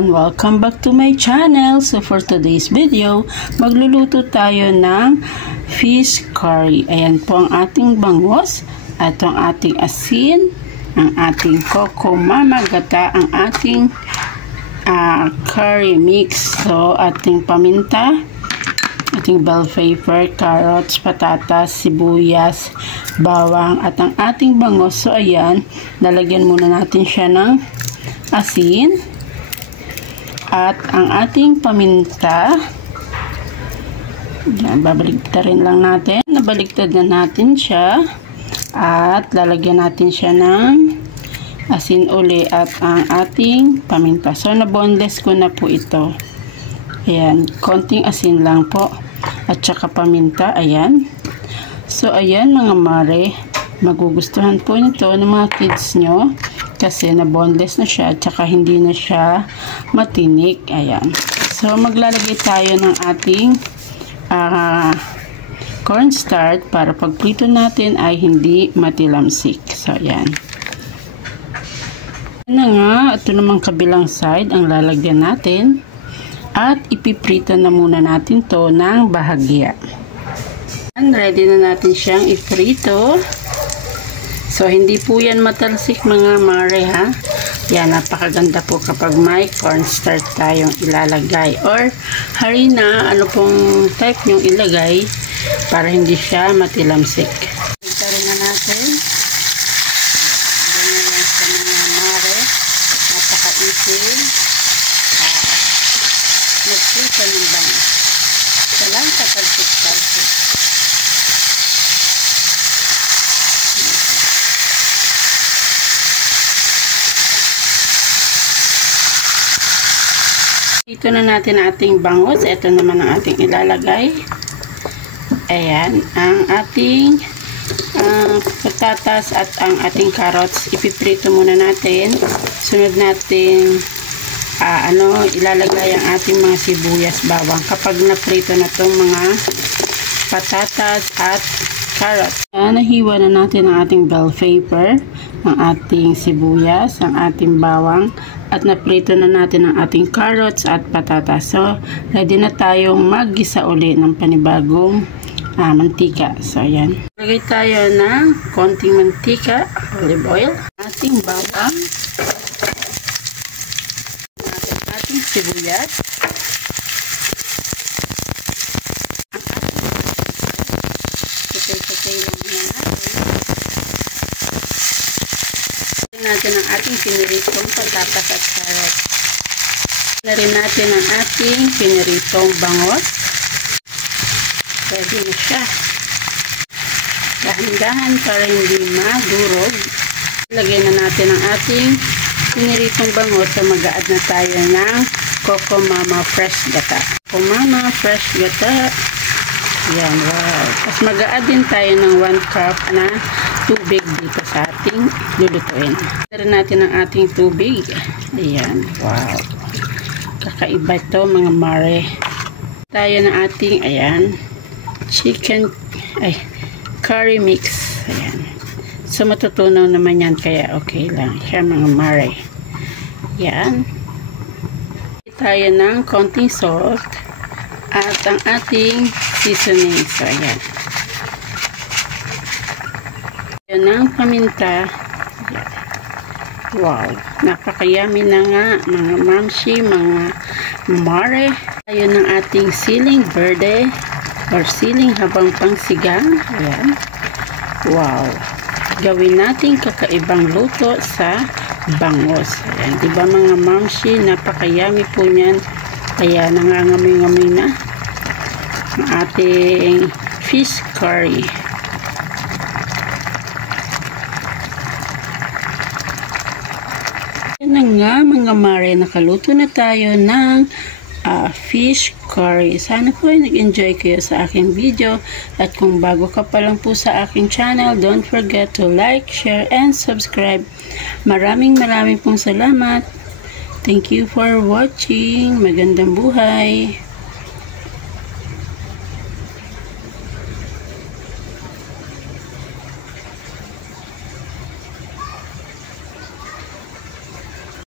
everyone! Welcome back to my channel. So for today's video, magluluto tayo ng fish curry. Ayan po ang ating bangos, at ang ating asin, ang ating coco mama gata, ang ating curry mix. So ating paminta, ating bell pepper, carrots, patatas, sibuyas, bawang, at ang ating bangos. So ayan, lalagyan muna natin siya ng asin at ang ating paminta. Yan, babaligtarin lang natin. Nabaligtad na natin siya at lalagyan natin siya ng asin uli at ang ating paminta. So na-boneless ko na po ito. Ayan, konting asin lang po at saka paminta. Ayan. So ayan mga mare, magugustuhan po nito ng mga kids nyo kasi na-boneless na siya at saka hindi na siya matinik. Ayan. So maglalagay tayo ng ating cornstarch para pagprito natin ay hindi matilamsik. So ayan. Ayan na nga, ito namang kabilang side ang lalagyan natin at ipiprito na muna natin to ng bahagya. And ready na natin siyang iprito. So, hindi po yan matalsik mga mare ha. Yan, napakaganda po kapag may cornstarch tayong ilalagay. Or harina, ano pong type yung ilagay para hindi siya matilamsik. Itarin na natin. Ganyan yan sa mga mare. Napaka-easy. Nagprito ng bango. Walang katalsik-talsik. Ito na natin ating bangos. Ito naman ang ating ilalagay. Ayan, ang ating patatas at ang ating carrots. Ipiprito muna natin. Sunod natin ilalagay ang ating mga sibuyas, bawang. Kapag naprito na itong mga patatas at carrots. Nahiwa na natin ang ating bell pepper, ang ating sibuyas, ang ating bawang, at naprito na natin ang ating carrots at patatas. So, ready na tayong maggisa uli ng panibagong mantika. So, ayan. Lagay tayo ng konting mantika, olive oil, ating bawang, ating sibuyas, patay-patay lang na natin ang ating piniritong patatas at carrot. Na rin natin ang ating piniritong bangos. Ready na siya. Dahan-dahan para hindi madurog. Lagyan na natin ang ating piniritong bangos. So mag-a-add na tayo ng Coco Mama Fresh Gata. Coco Mama Fresh Gata. Yan, wow. Tapos mag-a-add din tayo ng 1 cup na tubig dito sa ating lulutuin. Tara natin ang ating tubig. Ayan, wow. Kakaiba ito mga mare. Tayo ng ating, ayan, curry mix. Ayan. So matutunaw naman yan kaya okay lang siya mga mare. Ayan. Tayo ng konting salt at ang ating seasoning. So ayan. Yan ang paminta. Wow, napakayami na nga mga mamshi, mga mare. Tayo ng ating siling verde or siling habang pangsigang. Ayan. Wow. Gawin natin kakaibang luto sa bangos. Ayan. Diba mga mamshi, napakayami po niyan. Kaya nangangamoy-ngamoy na ang ating fish curry. Na nga mga mare, nakaluto na tayo ng fish curry. Sana po ay nag-enjoy kayo sa aking video at kung bago ka pa lang po sa aking channel, don't forget to like, share, and subscribe. Maraming pong salamat. Thank you for watching. Magandang buhay.